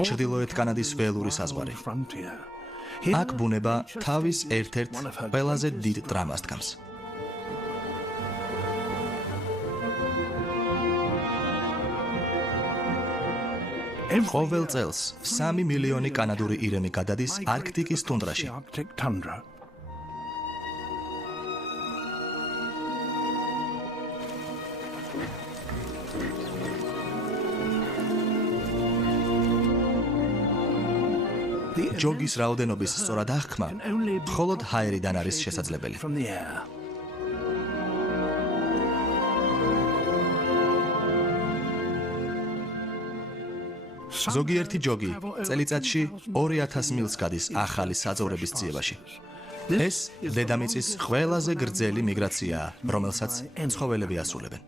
ჩრდილოეთ კანადის ველური საზღვარი. აქ ბუნება თავის ერთ-ერთ ყველაზე დიდ დრამას დგამს. ყოველ წელს 3 მილიონი კანადური ირემი გადადის არქტიკის ტუნდრაში. ჯოგის რაოდენობის სწორად აღქმა მხოლოდ ჰაერიდან არის შესაძლებელი. ზოგიერთი ჯოგი წელიწადში 2000 მილს გადის ახალი საძოვრების ძიებაში. ეს დედამიწის ყველაზე გრძელი მიგრაციაა, რომელსაც ცხოველები ასრულებენ.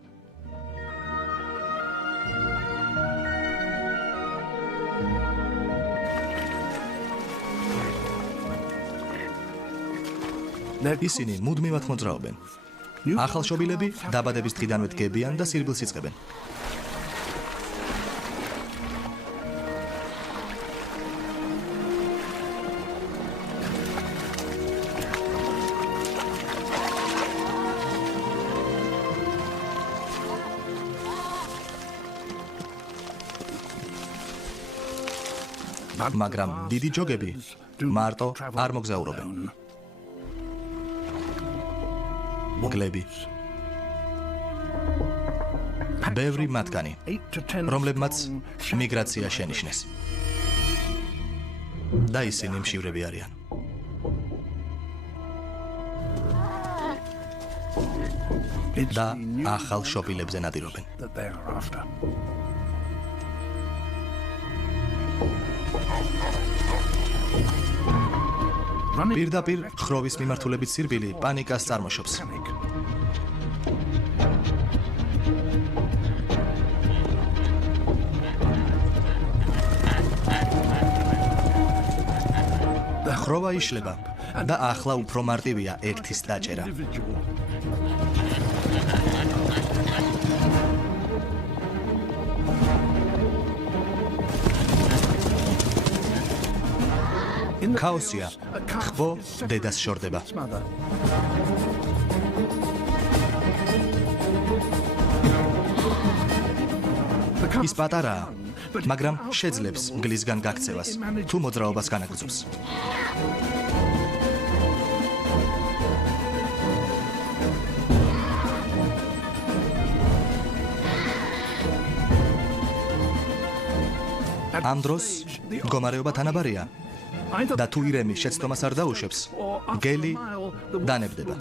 ისინი მუდმივად მოძრაობენ. ახალშობილები დაბადების დღიდანვე დგებიან და სირბილს იწყებენ. მაგრამ დიდი ჯოგები მარტო არ მოგზაურობენ. მოგლები. ბევრი მათგანი, რომლებმაც მიგრაცია შენიშნეს. და ისინი მშივრები არიან. და ახალ შობილებზე ნადირობენ. პირდაპირ ხროვის მიმართულებით სირბილი პანიკას წარმოშობს. ხროვა იშლება და ახლა უფრო მარტივია ერთის დაჭერა. ქაოსია, ხბო დედას შორდება. ის პატარაა, მაგრამ შეძლებს მგლისგან გაქცევას, თუ მოძრაობას განაგრძობს. ამ დროს მდგომარეობა თანაბარია. და თუ ირემი შეცდომას არ დაუშვებს, გელი დანებდება.